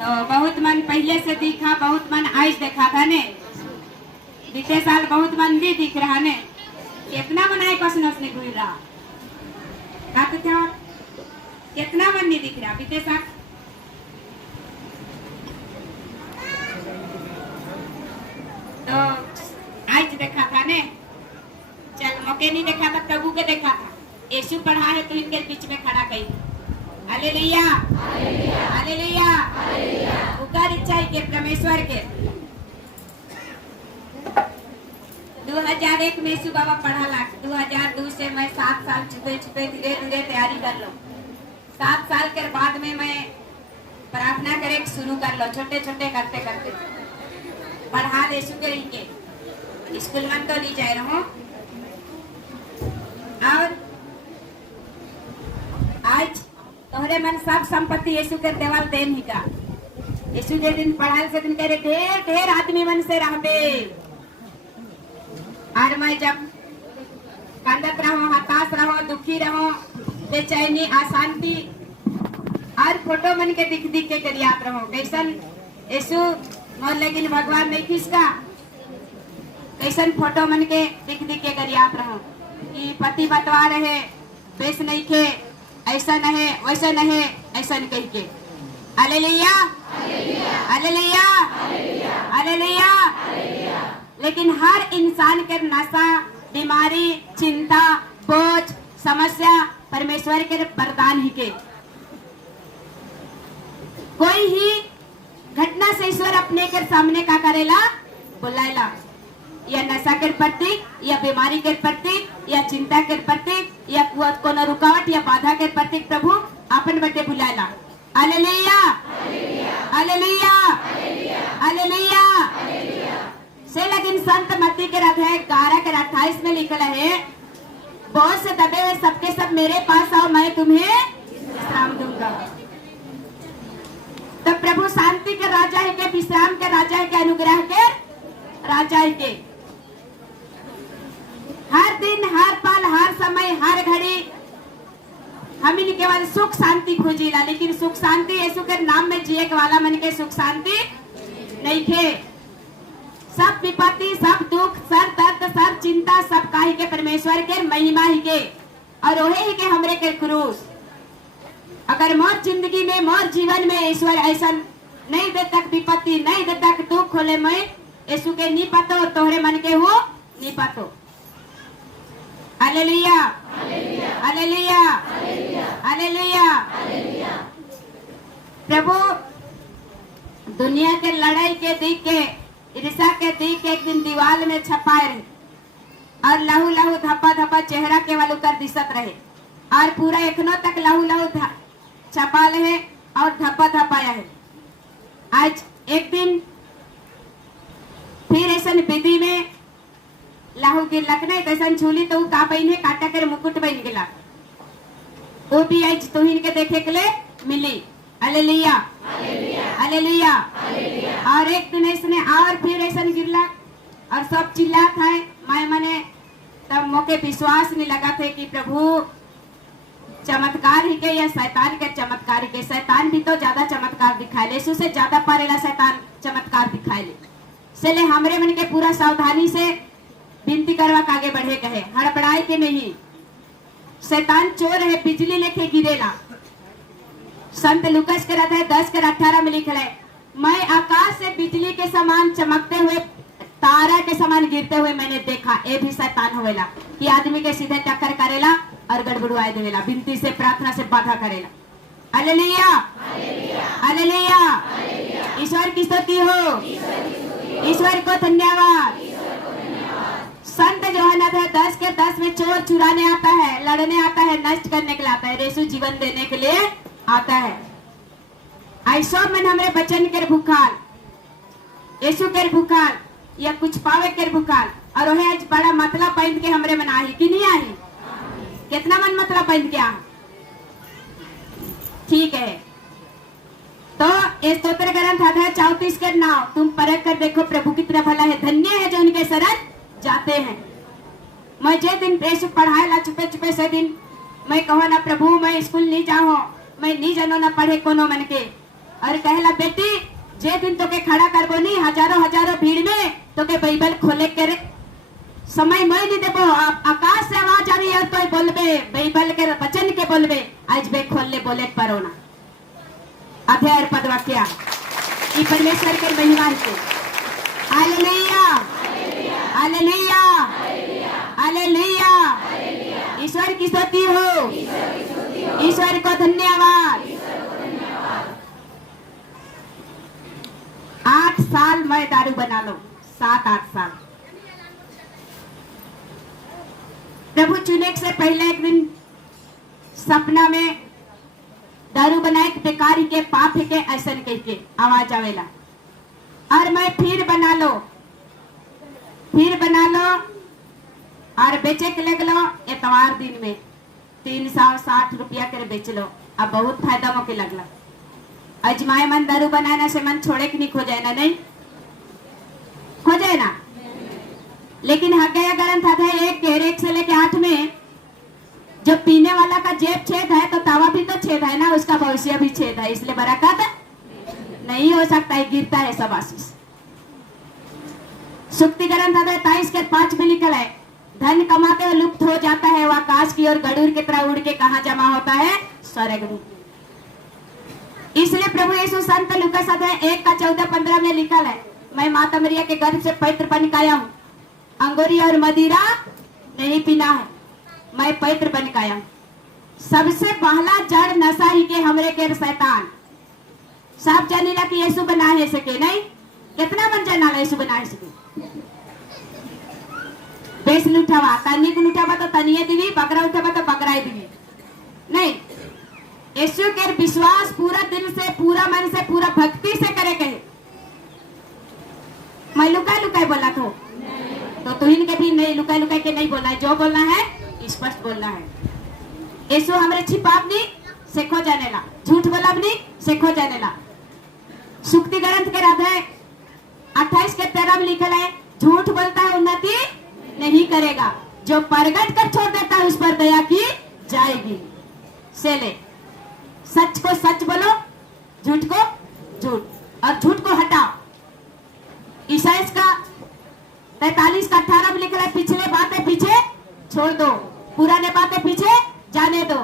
तो बहुत मन पहले से दिखा, बहुत मन आज देखा था ने, बीते साल बहुत मन भी दिख रहा ने, कितना मन आए क्वेश्चन उसने घूर रहा कहते थे, और कितना मन नहीं दिख रहा बीते साल। तो आज देखा था ने, चल मौके नहीं देखा था, प्रभु के देखा था, यीशु पढ़ा है तो इनके बीच में खड़ा कही, हालेलुया हालेलुया, पुकार इच्छा है के परमेश्वर के। 2001 में यीशु बाबा पढ़ा ला, 2002 से मैं 7 साल छुपे छुपे धीरे धीरे तैयारी कर लो, 7 साल के बाद में मैं प्रार्थना करे शुरू कर लो, छोटे छोटे करते करते पढ़ा ले यीशु के स्कूल में तो नहीं जा रहा हूँ। और आज तोहरे मन सब संपत्ति यीशु के देवल देन ही का, यीशु के दिन पढ़ाल से दिन करे ढेर ढेर आदमी मन से रहते, और मैं जब कांदत रहो, हताश रहो, दुखी रहो, बेचैनी अशांति और फोटो मन के दिख दिख के करियात रहो, कैसन यीशु मोर लेकिन भगवान नहीं किसका, कैसन फोटो मन के दिख दिख के करियात रहो कि पति बतवा रहे बेस नहीं के, ऐसा नहीं वैसा नहीं, ऐसा कह के हालेलुया हालेलुया हालेलुया। लेकिन हर इंसान के नशा, बीमारी, चिंता, बोझ, समस्या परमेश्वर के वरदान ही के, कोई ही घटना से ईश्वर अपने के सामने का करेला बुलाएला, या नशा के प्रतीक, या बीमारी के प्रतीक, या चिंता के प्रतीक, या कोनो रुकावट या बाधा के प्रतीक प्रभु अपन बटे बुलाएला। हालेलुया हालेलुया हालेलुया। से लेकिन संत मत्ती के अध्याय 11 के 28 में लिखा है, बहुत से दबे हुए सबके सब मेरे पास आओ, मैं तुम्हें विश्राम दूंगा। तो प्रभु शांति के राजा है के, विश्राम के राजा है के, अनुग्रह के राजा है के। हर दिन, हर पल, हर समय, हर घड़ी हम इन केवल सुख शांति खोजीला, लेकिन सुख शांति यीशु के नाम में जिए के वाला मन के सुख शांति नहीं थे। सब विपत्ति, सब दुख, सर दर्द, सब चिंता, सब काहे के परमेश्वर के महिमा ही के, और वही ही के हमरे के क्रूस। अगर मोर जिंदगी में, मोर जीवन में ईश्वर ऐसा नहीं दे तक विपत्ति, नहीं दे तक दुख होले, मैं यीशु के नहीं पातो, तोहरे मन के हो नहीं पातो। हालेलुया हालेलुया हालेलुया। प्रभु दुनिया के लड़ाई के देख के, ईर्ष्या के देख के एक दिन दीवार में छपाए रहे, और लहू लहू धप्पा धप्पा चेहरा केवल उतर दिशत रहे, और पूरा एखनो तक लहू लहू छपा रहे और धप्पा धपाया है। आज एक दिन फिर ऐसा विधि में लहू गिरलक नहीं, तैसन छूली तो का बहन काटा कर मुकुट बन गया, वो भी आज तुहिन के देखे के लिए मिली। Hallelujah hallelujah. और एक दिन ऐसने और फिर ऐसा गिरला, और सब चिल्लात है, मैं मने तब मौके विश्वास नहीं लगा थे कि प्रभु चमत्कार ही के या शैतान के चमत्कार ही के। शैतान भी तो ज्यादा चमत्कार दिखाए ले, यीशु से ज्यादा पारेला शैतान चमत्कार दिखाए ले। इसलिए हमरे मन के पूरा सावधानी से विनती करवा के आगे बढ़े कहे, हड़बड़ाई के नहीं। शैतान चोर है, बिजली लेके गिरेला। संत लूकास के अध्याय 10 के 18 में लिखा है, मैं आकाश से बिजली के समान चमकते हुए, तारा के समान गिरते हुए मैंने देखा। ये भी शैतान होवेला कि आदमी के सीधे टक्कर करेला और गड़बड़ुआई देवेला, विनती से, प्रार्थना से बाधा करेला। हालेलुया हालेलुया। ईश्वर की स्तुति हो, ईश्वर को धन्यवाद। संत यूहन्ना अध्याय 10 के 10 में, चोर चुराने आता है, लड़ने आता है, नष्ट करने के लिए आता है, यीशु जीवन देने के लिए आता है। ऐसो मन हमरे बचन के भूखाल, यीशु के भूखाल, या कुछ पावे के भूखाल, और वह आज बड़ा मतलब बंद के हमरे मन आई कि नहीं आई? कितना मन मतलब बंद क्या? ठीक है। तो ये स्तोत्र ग्रंथ अध्याय 34 के नाम तुम परख कर देखो, प्रभु कितना भला है, धन्य है जो उनके शरण जाते हैं। मैं जे दिन प्रेस पढ़ाए ला चुपे चुपे से दिन मैं कहो ना, प्रभु मैं स्कूल नहीं जाओ, मैं नहीं जानो ना पढ़े कोनो मन के, और कहला बेटी जे दिन तो के खड़ा करबो नी हजारों हजारों भीड़ में तो के बाइबल खोले करे समय मैं नहीं देबो आकाश से आवाज आवी और तो बोलबे बाइबल के वचन के बोलबे आज बे खोल ले बोले पारो ना अध्याय पद वाक्य ई परमेश्वर के महिमा है हालेलुया हालेलुया हालेलुया ईश्वर की स्तुति हो ईश्वर को धन्यवाद 8 साल मैं दारू बना लो 7-8 साल प्रभु चुने से पहले एक दिन सपना में दारू बनाए बेकारी के पाप के ऐसा कह के आवाज आवेला और मैं फिर बना लो और बेचे के लग लो एतवार दिन में 360 रुपया कर बेच लो अब बहुत फायदा मोके लगला अजमाए मन दारू बनाना से मन छोड़े कि नहीं खो जाए ना नहीं खो जाए ना लेकिन हगया ग्रंथ आता है 1 से लेके 8 में जो पीने वाला का जेब छेद है तो तावा भी तो छेद है ना उसका भविष्य भी छेद है इसलिए बरकत नहीं हो सकता है गिरता है सब आशीष सुक्ति ग्रंथ आता है 23 के 5 में लिखा है धन कमाते हुए लुप्त हो जाता है वह आकाश की ओर गरुड़ की तरह उड़ के कहा जमा होता है स्वर्ग में इसलिए प्रभु यीशु संत लूका अध्याय 1 का 14-15 में लिखा है मैं माता मरिया के गर्भ से पवित्र बन के आया हूँ अंगूरी और मदिरा नहीं पीना है मैं पवित्र बन के आया हूँ सबसे पहला जड़ नशा ही के हमरे के शैतान सब जानी ना कि यीशु बना है सके नहीं कितना मन जाना यीशु बना है सके बेस लुठावा तनी को लुठावा तो तनिए दिवी बकरा उठावा तो बकराई दिवी नहीं यीशु के विश्वास पूरा दिल से पूरा मन से पूरा भक्ति से करे कहे मैं लुका बोला तो तुहिन के भी नहीं लुका के नहीं बोलना है जो बोलना है स्पष्ट बोलना है यीशु हमरे छिपाव नहीं से खो जाने ला झूठ बोला नहीं से खो जाने ला सुक्ति ग्रंथ के अध्याय 28 के 13 में लिखा है झूठ बोलता है उन्नति नहीं करेगा जो प्रगट कर छोड़ देता है उस पर दया की जाएगी से ले सच को सच बोलो झूठ को झूठ और झूठ को हटाओ ईसाई का 43 का 18 में लिखा है पिछले बातें पीछे छोड़ दो पुराने बातें पीछे जाने दो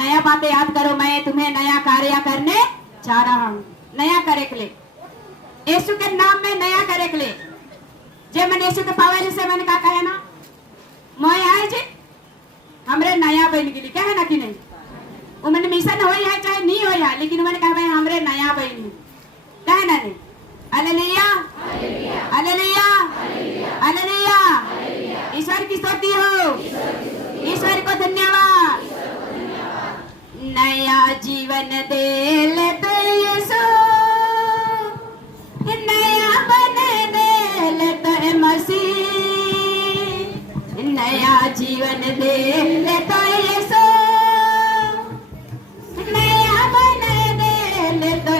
नया बातें याद करो मैं तुम्हें नया कार्य करने जा रहा हूँ नया करे के लिए यीशु के नाम में नया करे के लिए जे मैंने यीशु के पावे से मैंने कहा है ना मैं आए जी हमरे नया बन गेली क्या है ना कि नहीं वो मैंने मिशन हो है चाहे नहीं हो है लेकिन मैंने कहा भाई हमरे नया बन क्या है ना नहीं हालेलुया हालेलुया हालेलुया ईश्वर की स्तुति हो ईश्वर को धन्यवाद नया जीवन दे ले तो यीशु नया बन दे ले तो मसीह नया जीवन दे ले तो यीशु नया बन दे ले तो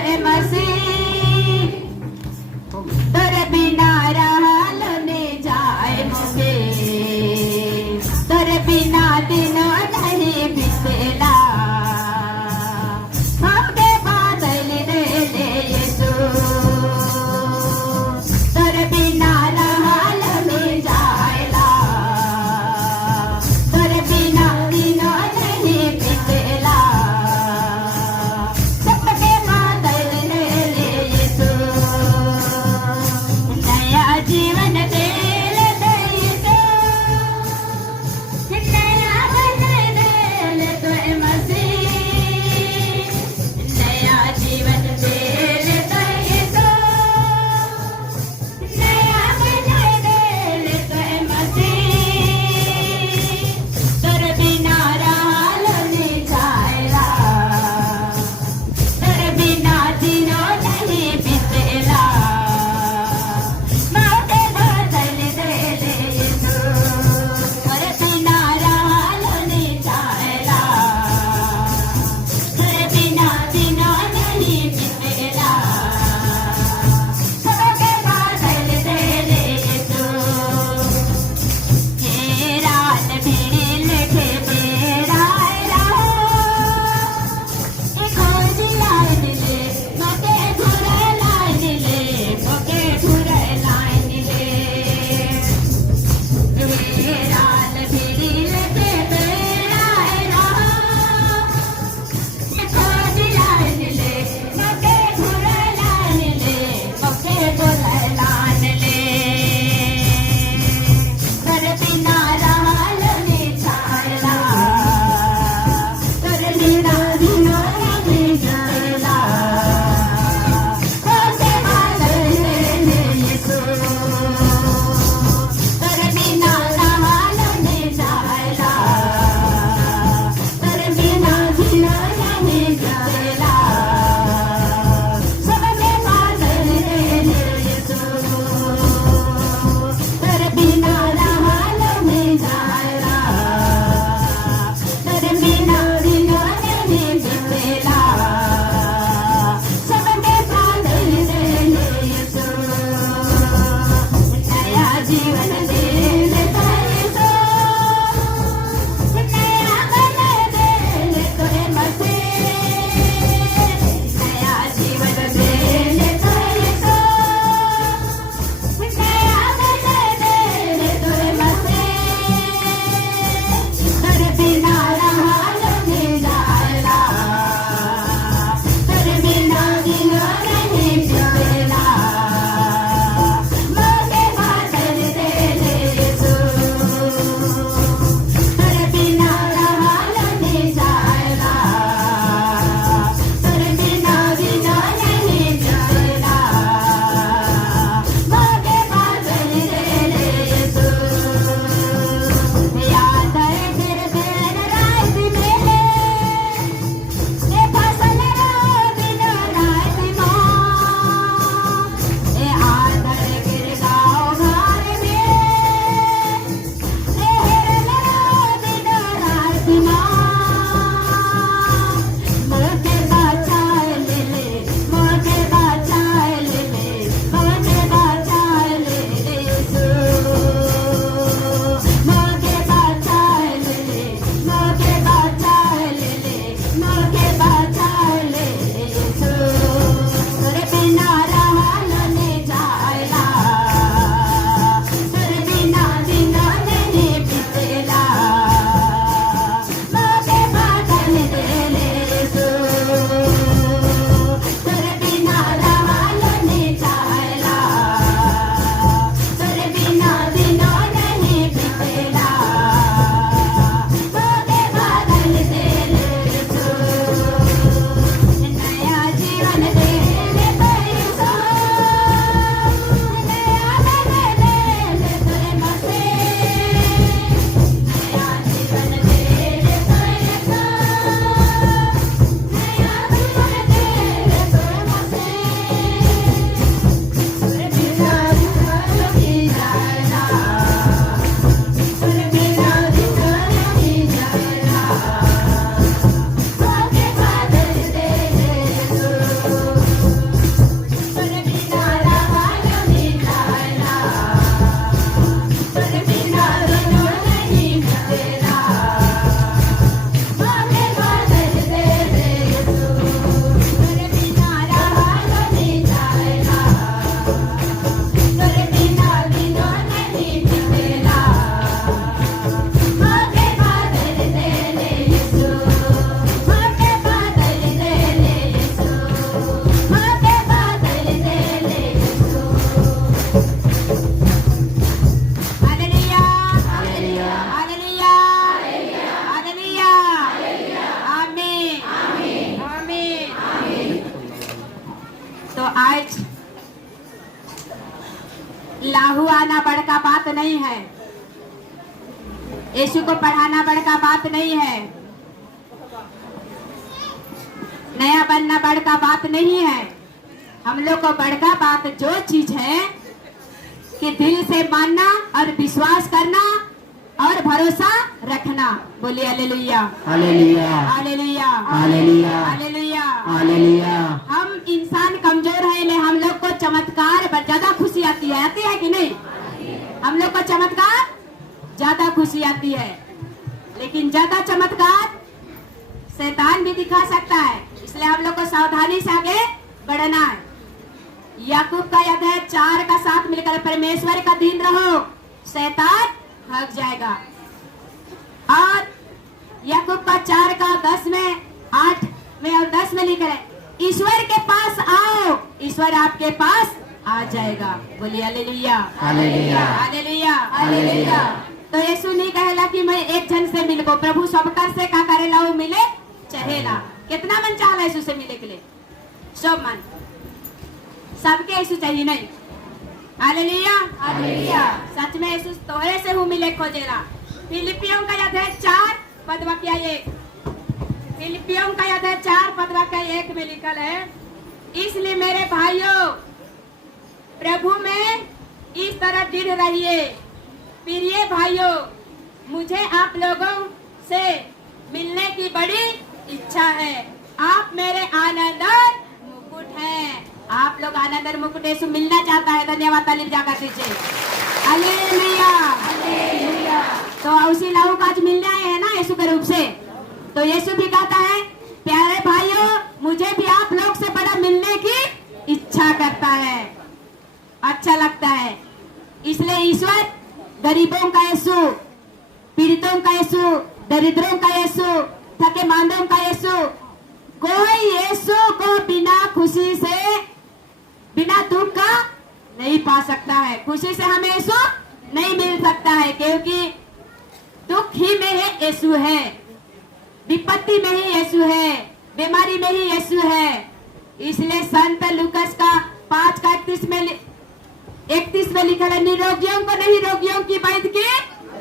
तो आज लाहू आना बड़का बात नहीं है, यीशु को पढ़ाना बड़का बात नहीं है, नया बनना बड़का बात नहीं है। हम लोग को बड़का बात जो चीज है कि दिल से मानना और विश्वास करना और भरोसा रखना। बोलिए हालेलुया, हालेलुया, हालेलुया, हालेलुया, हालेलुया। हालेलुया। हम इंसान कमजोर है, ले हम लोग को चमत्कार पर ज्यादा खुशी आती है कि नहीं? हम लोग को चमत्कार ज्यादा खुशी आती है, लेकिन ज्यादा चमत्कार शैतान भी दिखा सकता है, इसलिए हम लोग को सावधानी से आगे बढ़ना है। याकूब का अध्याय 4 का 7 मिलकर परमेश्वर का दिन रहो, शैतान भाग जाएगा। और याकूब का 4 का 10 में 8 में और 10 में लिखा है, ईश्वर के पास आओ, ईश्वर आपके पास आ जाएगा। बोलिए हालेलुया, हालेलुया, हालेलुया, हालेलुया। तो यीशु नहीं कहेला कि मैं एक जन से मिलको, प्रभु सबकर से का करेला वो मिले चाहेला। कितना मन चाहला यीशु से मिले के लिए? सब मन, सबके यीशु चाहिए नहीं। Hallelujah, hallelujah. सच में यीशु तोरे से हूँ मिले खोजेला। फिलिपियों का अध्याय 4 पद वाक्य 1, फिलिपियों का अध्याय 4 पद वाक्य 1 में लिखल है, इसलिए मेरे भाइयों प्रभु में इस तरह दृढ़ रहिए। प्रिय भाइयों, मुझे आप लोगों से मिलने की बड़ी इच्छा है। आप मेरे आनंद और मुकुट हैं। आप लोग आनंद और मुकुट यीशु मिलना चाहता है। धन्यवाद, तालीम जाकर दीजिए। Hallelujah, hallelujah. तो उसी लहू का आज मिलने आए हैं ना यीशु के रूप से। तो यीशु भी कहता है, प्यारे भाइयों मुझे भी आप लोग से बड़ा मिलने की इच्छा करता है, अच्छा लगता है। इसलिए ईश्वर गरीबों का यीशु, पीड़ितों का यीशु, दरिद्रों का यीशु, थके मांदों का यीशु, कोई यीशु को बिना खुशी से, बिना दुख का नहीं पा सकता है। खुशी से हमें यीशु नहीं मिल सकता है, क्योंकि दुख ही में ही यीशु है, विपत्ति में ही यीशु है, बीमारी में ही यीशु है। इसलिए संत लूकास का 5 का 31 में लिखा है, निरोगियों को नहीं रोगियों की वैद्य की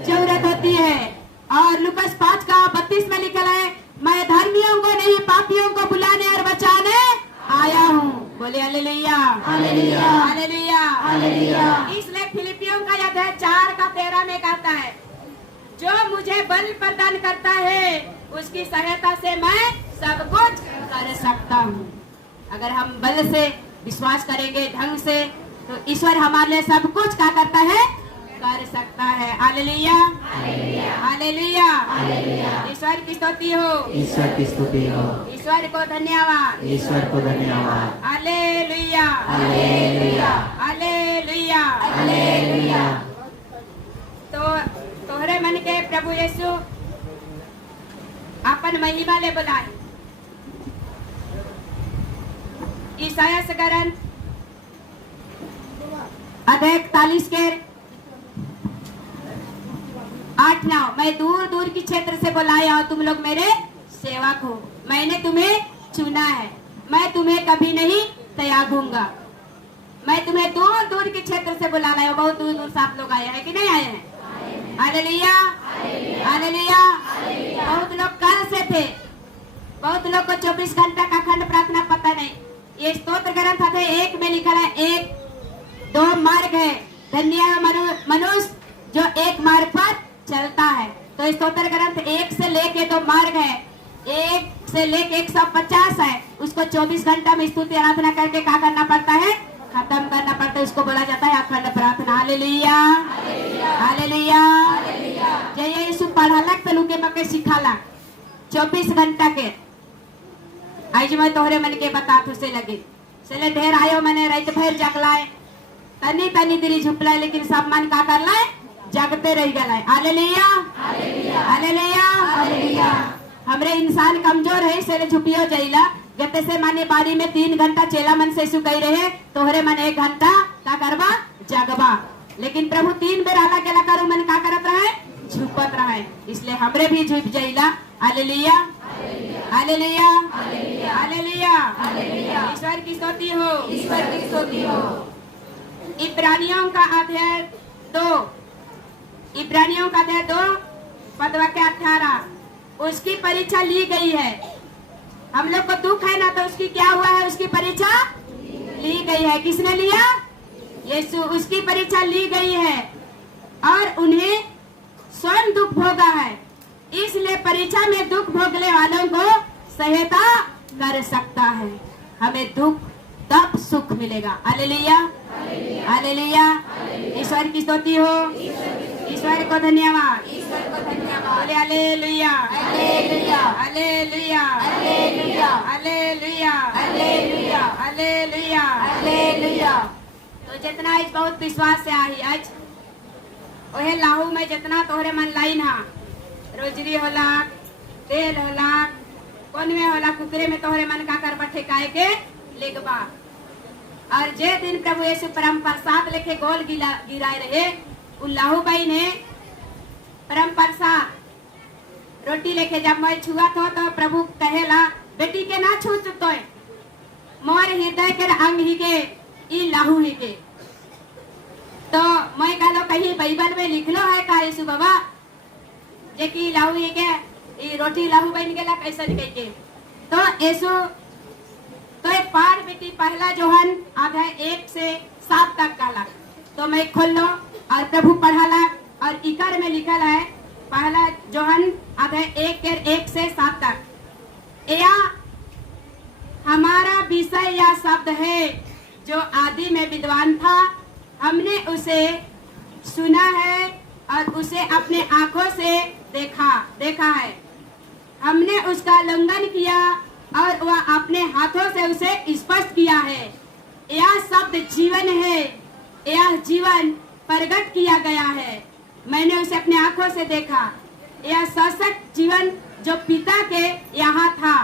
जरूरत होती है। और लूकास 5 का 32 में लिखा है, मैं धर्मियों को नहीं पापियों को बुलाने और बचाने आया हूँ। बोले हालेलुया, हालेलुया, हालेलुया, हालेलुया। इसलिए फिलिपियों का अध्याय 4 का 13 में कहता है, जो मुझे बल प्रदान करता है उसकी सहायता से मैं सब कुछ कर सकता हूँ। अगर हम बल से विश्वास करेंगे ढंग से, तो ईश्वर हमारे लिए सब कुछ क्या करता है? कर सकता है। हालेलुया, हालेलुया, हालेलुया। ईश्वर की स्तुति हो, ईश्वर की स्तुति हो, ईश्वर को धन्यवाद, ईश्वर को धन्यवाद। हालेलुया, हालेलुया, हालेलुया, हालेलुया। तो तोहरे मन के प्रभु यीशु अपन महिमा ले बुलाए। ईसाया से ग्रंथ अध्याय 41 के 8-9, मैं दूर दूर के क्षेत्र से बुलाया हूँ, तुम लोग मेरे सेवक हो। मैंने तुम्हें चुना है, मैं तुम्हें कभी नहीं त्यागूंगा। मैं तुम्हें दूर दूर के क्षेत्र से बुला लाया हूँ। बहुत दूर दूर से आप लोग आए हैं कि नहीं आए हैं? Hallelujah, hallelujah. बहुत लोग कल से थे, बहुत लोग को 24 घंटा का खंड प्रार्थना पता नहीं। ये स्तोत्र ग्रंथ अध्याय 1 में लिखा है, 1-2 मार्ग है, धन्य है मनुष्य जो एक मार्ग पर चलता है। तो स्तोत्र ग्रंथ 1 से लेके 2 मार्ग है, 1 से लेके 150 है। उसको 24 घंटा में स्तुति आराधना करके क्या करना पड़ता है? खत्म करना पड़ता है। उसको बोला जाता है अखंड प्रार्थना। Hallelujah, hallelujah. जय यीशु पढ़ालक तो लुके मके सिखाला 24 घंटा के। आज मैं तोहरे मन के बता तुझसे लगे चले ढेर आयो मैंने रात भर जगलाए, तनी तनी देरी झुपलाए, लेकिन सब मन का कर लाए? जागते रह गए। हालेलुया, हालेलुया, हालेलुया। हमरे इंसान कमजोर है, इसलिए झुपियो जाइला। गते से माने बारी में 3 घंटा चेला मन से कही रहे, तोहरे मन 1 घंटा का करबा जगबा। लेकिन प्रभु 3 बेर आला केला करू मन का करत रहे? झुपत रहे। इसलिए हमरे भी झुप जाइला। हालेलुया, हालेलुया, हालेलुया, हालेलुया, हालेलुया। ईश्वर की स्तुति हो, ईश्वर की स्तुति हो। इब्रानियों का अध्याय 2, इब्रानियों का अध्याय 2 पद वाक्य 18, उसकी परीक्षा ली गई है। हम लोग को दुख है ना, तो उसकी क्या हुआ है? उसकी परीक्षा ली गई है। किसने लिया? यीशु। उसकी परीक्षा ली गई है और उन्हें स्वयं दुख भोगा है, इसलिए परीक्षा में दुख भोगने वालों को सहायता कर सकता है। हमें दुख तब सुख मिलेगा। हालेलुया, हालेलुया, ईश्वर की स्तुति हो, ईश्वर को धन्यवाद, ईश्वर को धन्यवाद। बोले हालेलुया, हालेलुया, हालेलुया, हालेलुया, हालेलुया, हालेलुया, हालेलुया। हालेलुया। तो जितना आज बहुत विश्वास से आई आज ओहे लाहू में जितना तोहरे मन लाइन हा, रोजरी होला, तेल होला, कौन में होला, कुकरे में तोहरे मन का कर बठे काए के लेगबा। और जे दिन प्रभु यीशु परम प्रसाद लेके गोल गिराए रहे, उन लाहू भाई ने परम प्रसाद रोटी लेके जब मैं छुआ तो प्रभु कहेला, बेटी के ना छू तो मोर हृदय के अंग ही के ई लाहू ही के। तो मैं कहलो कहीं बाइबल में लिखलो है का यीशु बाबा जे की लाहू ही के ई रोटी लाहू बन गेला कैसे कह के। तो यीशु तो एक पार बेटी पहला जोहन अध्याय 1 से 7 तक कहला। तो मैं खोल लो और प्रभु पढ़ाला और इकर में लिखल है पहला जोहन अध्याय 1 से 7 तक। या हमारा विषय या शब्द है जो आदि में विद्वान था, हमने उसे सुना है और उसे अपने आंखों से देखा है। हमने उसका उल्लंघन किया और वह अपने हाथों से उसे स्पष्ट किया है। यह शब्द जीवन है, यह जीवन प्रकट किया गया है। मैंने उसे अपने आंखों से देखा। यह सशक्त जीवन जो पिता के यहाँ था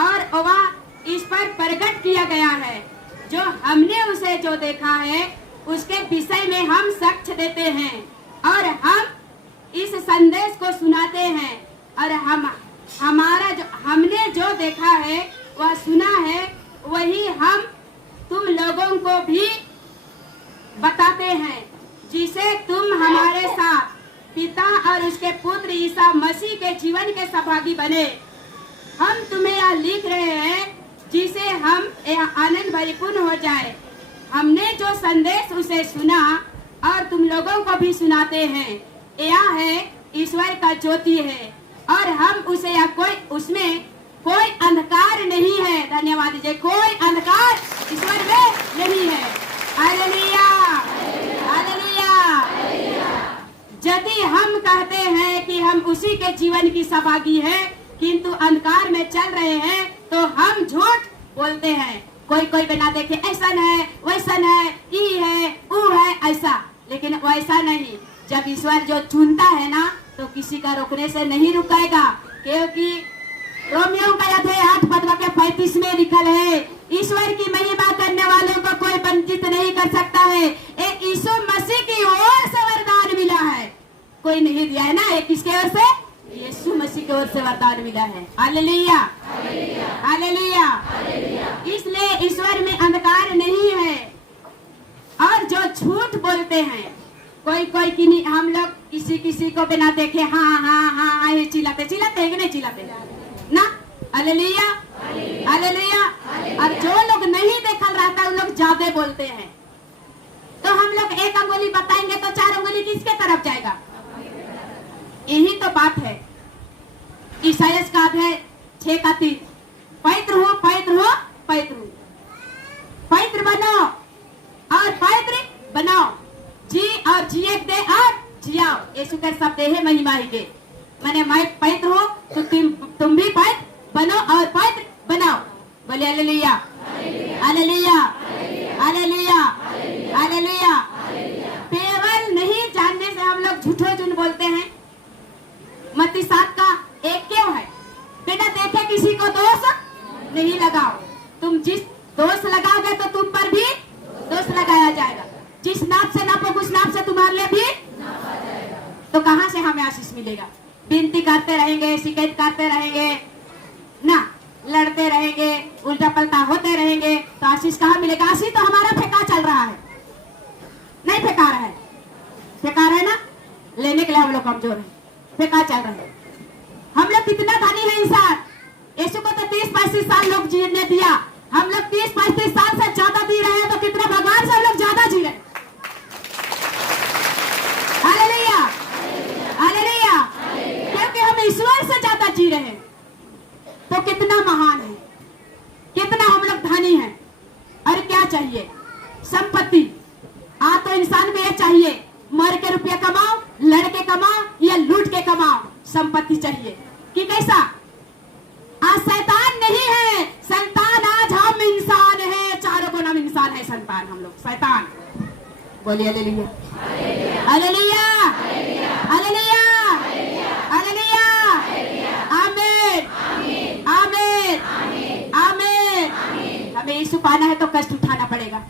और वह इस पर प्रकट किया गया है। जो हमने उसे जो देखा है उसके विषय में हम साक्ष्य देते हैं और हम इस संदेश को सुनाते हैं। और हमने जो देखा है वह सुना है वही हम तुम लोगों को भी बताते हैं, जिसे तुम हमारे साथ पिता और उसके पुत्र ईसा मसीह के जीवन के सहभागी बने। हम तुम्हें यह लिख रहे हैं जिसे हम यह आनंद परिपूर्ण हो जाए। हमने जो संदेश उसे सुना और तुम लोगों को भी सुनाते हैं, यह है ईश्वर का ज्योति है और हम उसे या उसमें कोई अंधकार नहीं है। धन्यवाद दीजिए। कोई अंधकार ईश्वर में नहीं है। Hallelujah, hallelujah. यदि हम कहते हैं कि हम उसी के जीवन की सहभागी हैं किंतु अंधकार में चल रहे हैं तो हम झूठ बोलते हैं। कोई बिना देखे ऐसा है वैसा है, ई है ऊ है ऐसा, लेकिन वैसा नहीं। जब ईश्वर जो चुनता है ना तो किसी का रोकने से नहीं रुकेगा, क्योंकि रोमियो का अध्याय 8 पद वाक्य 35 में लिखल है, ईश्वर की महिमा करने वालों को कोई वंचित नहीं कर सकता है। एक यीशु मसीह की ओर से वरदान मिला है, कोई नहीं दिया है ना। एक किसके ओर से? यीशु मसीह की ओर से वरदान मिला है। Hallelujah, hallelujah. इसलिए ईश्वर में अंधकार नहीं है। और जो झूठ बोलते हैं कोई कि नहीं, हम लोग किसी को बिना देखे हाँ ये चिल्लाते है कि नहीं चिल्लाते ना। Hallelujah, hallelujah. और जो लोग नहीं देखल रहता उन लोग ज्यादा बोलते हैं। तो हम लोग एक अंगुली बताएंगे तो 4 अंगुली किसके तरफ जाएगा? यही तो बात है। ईसाइयाह का अध्याय 6 का 3, पवित्र हो पवित्र बनो और पवित्र बनाओ, जी और जिए दे और जियाओ। यीशु के शब्द है महिमा ही के। मैंने मैं पवित्र हूँ तो तुम भी पवित्र बनो और पवित्र बनाओ। बोले हालेलुया, हालेलुया, हालेलुया, हालेलुया। केवल नहीं जानने से हम लोग झूठ बोलते हैं। मत्ती 7 का 1 क्यों है? बिना देखे किसी को दोष नहीं लगाओ। तुम जिस दोष लगाओगे तो तुम पर भी दोष लगाया जाएगा। जिस नाप से नापोगे उस नाप से तुम्हारे लिए भी तो कहां से हमें आशीष मिलेगा? विनती करते रहेंगे, शिकायत करते रहेंगे ना, आशीष कहाँ मिलेगा? आशीष तो हमारा फेंका चल रहा है, नहीं फेंका रहा है, फेंका रहा है ना, लेने के लिए हम लोग कमजोर है, फेंका चल रहा है। हम लोग कितना धनी है इंसान, यीशु को तो 30-35 साल लोग जीने दिया, हम लोग 30-35 साल से ज्यादा जी रहे हैं, तो कितना भगवान से हम लोग ज्यादा जी रहे हैं। हालेलुया, हालेलुया, क्योंकि हम ईश्वर से ज्यादा जी रहे हैं, तो कितना महान है, कितना हम लोग धनी हैं। और क्या चाहिए? संपत्ति। तो इंसान को यह चाहिए, मर के रुपया कमाओ, लड़ के कमाओ या लूट के कमाओ, संपत्ति चाहिए। कि कैसा? आज शैतान नहीं है, संतान आज हम इंसान है, चारों को नाम इंसान है, संतान हम लोग, शैतान। बोलिए हालेलुया, हालेलुया, हालेलुया, हालेलुया, आमीन, आमीन, आमीन। हमें यीशु पाना है तो कष्ट उठाना पड़ेगा।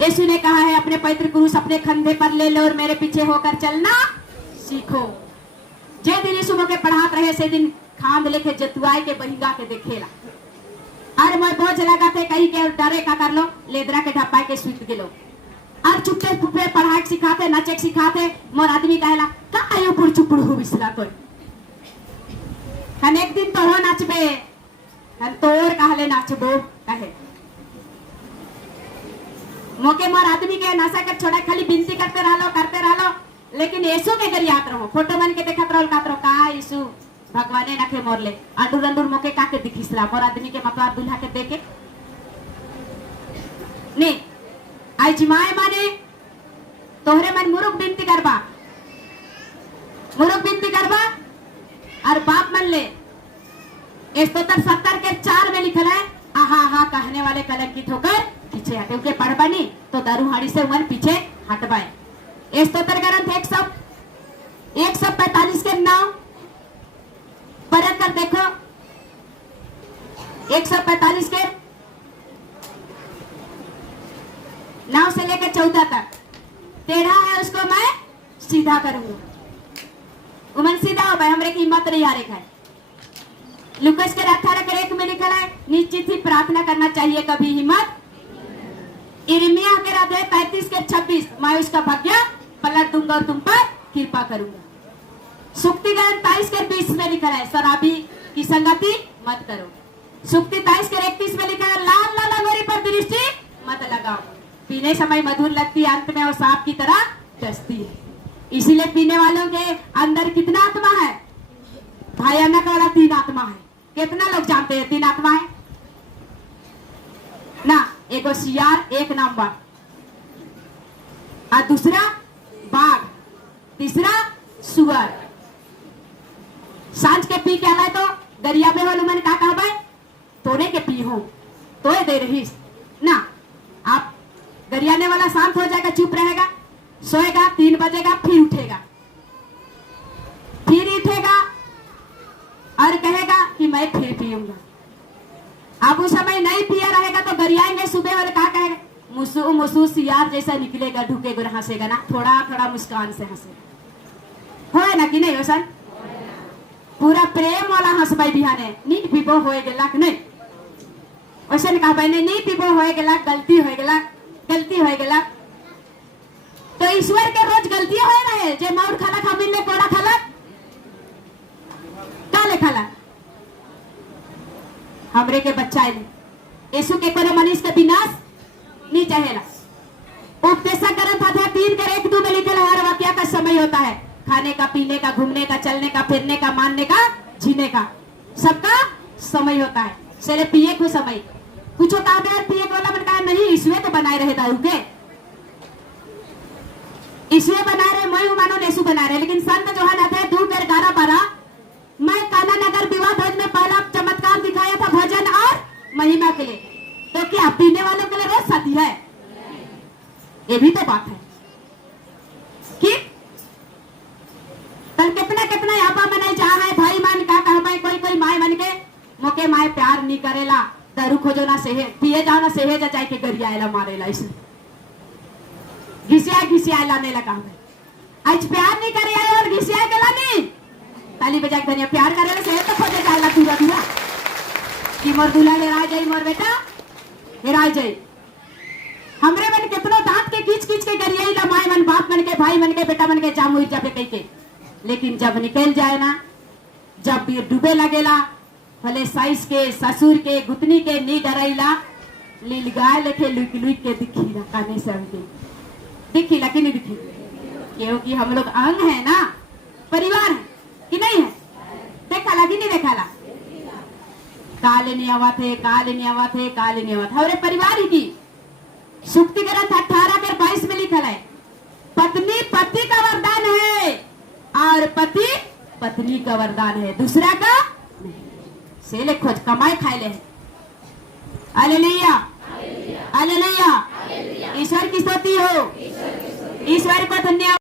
यीशु ने कहा है, अपने पवित्र क्रूस अपने कंधे पर ले लो और मेरे पीछे होकर चलना सीखो। जे दिन यीशु मोके पढ़ात रहे, से दिन खांद लेके जतुआई के बहिंगा के देखेला। और मैं बोझ लगा थे कहीं के डरे का कर लो, लेदरा के ढप्पा के सुत गेलो। और चुपके चुपे पढ़ाई सिखाते, नचे सिखाते, मोर आदमी कहेला का आयो पुड़ चुपड़ हो बिसला कोई। हम एक दिन तो हो नाचबे, हम तोर कहले नाचबो कहे। मोके मोर आदमी के नशा कर छोड़ा, खाली बिनती करते रहलो, लेकिन यीशु के घर याद रहो, फोटो मन के देखत रहो, कहत रहो का यीशु भगवाने नखे मोरले अंडूर अंडूर मोके का के दिखिसला मोर आदमी के मतवा दुल्हा के देखे नहीं। आज माए माने तोहरे मन मुरुख बिनती करबा, मुरुख बिनती करबा, और बाप मन ले स्तोत्र 70 के 4 में लिखल है, आहा हा कहने वाले कलंकित होकर पीछे हटे। उनके पढ़बा नहीं तो दारू हाड़ी से उमर पीछे हटवाए। स्तोत्र ग्रंथ 145 के नाम पढ़ कर देखो, 145 के नाव से लेकर 14 तक। 13 है उसको मैं सीधा करूंगा, उमन सीधा हो भाई, हमरे की हिम्मत नहीं हारे है। लुकस के 18 के 1 में लिखा है, निश्चित ही प्रार्थना करना चाहिए, कभी हिम्मत। इर्मिया के अध्याय 35 के 26, मैं उसका भाग्य पलट दूंगा और तुम पर कृपा करूंगा। सुक्ति ग्रंथ 23 के 20 में लिखा है, शराबी की संगति मत करो। सुक्ति 23 के 31 में लिखा है, लाल लाल अंगूरी पर दृष्टि मत लगाओ, पीने समय मधुर लगती है, अंत में वो सांप की तरह डसती है। इसीलिए पीने वालों के अंदर कितना आत्मा है? भयानक वाला 3 आत्मा है। कितना लोग जानते हैं 3 आत्मा है ना? एक सियार, एक नाम बाघ, और दूसरा बाघ, तीसरा सुअर। सांझ के पी के आला तो दरिया में वालों मैंने कहा भाई तोड़े के पी हो तो दे रही ना। आप दरियाने वाला शांत हो जाएगा, चुप रहेगा, सोएगा, 3 बजेगा, फिर उठेगा, फिर उठेगा और कहेगा कि मैं फिर पीऊंगा। अब उस समय नहीं पिया रहेगा तो गरियाएंगे, सुबह वाले कहा कहेगा मुसू मुसू सियार जैसा निकलेगा, ढुकेगा, हंसेगा ना, थोड़ा थोड़ा मुस्कान से हंसेगा। होए ना कि नहीं? वैसा पूरा प्रेम वाला हंसबाई बिहाने नी पीबो होए गेला कि नहीं? वैसे कहा भाई नहीं पीबो होए गेला, गलती होए गेला, गलती होए गेला। तो ईश्वर के रोज गलती होए रहे, जे माउर खाला खामिन ले कोड़ा खाला काले खाला हमरे के बच्चा है। यीशु के कोनो मनीष के विनाश नहीं चाहेला। उपदेश ग्रंथ अध्याय 3 के 1-2 में लिखा है, हर वाक्य का समय होता है, खाने का, पीने का, घूमने का, चलने का, फिरने का, मानने का, जीने का, सबका समय होता है। सिर्फ पिए को समय कुछ होता है, पिए वाला मन कहा नहीं, इसमें तो बनाए रहे दारू के, इसमें बना रहे, मैं मानो यीशु बना रहे। लेकिन संत जो है अध्याय 2 के 11-12 मैं काना नगर विवाह भोज में पहला चमत्कार दिखाया था भजन और महिमा के लिए, तो क्या पीने वालों के लिए रोज सती है? ये भी तो बात है कि तल कितना कितना यहाँ पर मैंने जहाँ है भाई मान का कहा मैं कोई माए मन के मोके माए प्यार नहीं करेला, दारू खोजो ना सेहे, पिए जाओ ना सेहे जा जाए के गरियाला मारेला, इसे घिसिया लाने लगा। आज प्यार नहीं करे आए और घिसिया के लानी ताली बजा के धनिया प्यार करे से तो खोजे जाला पूरा दूरा कि मोर दूल्हा ले रहा जाई मोर बेटा हेरा जाए। हमरे मन कितनो दांत के खींच खींच के गरियाई ला, माए मन, बाप मन के, भाई मन के, बेटा मन के जामुई जाबे कह के, लेकिन जब निकल जाए ना, जब भी डूबे लगेला, भले साइस के, ससुर के, गुतनी के नी डराइला, लील गाय लेके लुक लुक के दिखी ना, काने से हमके दिखी ला कि नहीं दिखी, क्योंकि हम लोग अंग है ना, परिवार है कि नहीं है, देखा ला कि नहीं देखा ला, काले नहीं आवा थे, काले नहीं आवा थे, काले नहीं आवा थे, हमारे परिवार ही की सुक्ति ग्रंथ 18:22 में लिखा है, पत्नी पति का वरदान है और पति पत्नी का वरदान है, दूसरा का नहीं। सेले खोज कमाए खाए ले। हालेलुया, हालेलुया, ईश्वर की स्तुति हो, ईश्वर को धन्यवाद।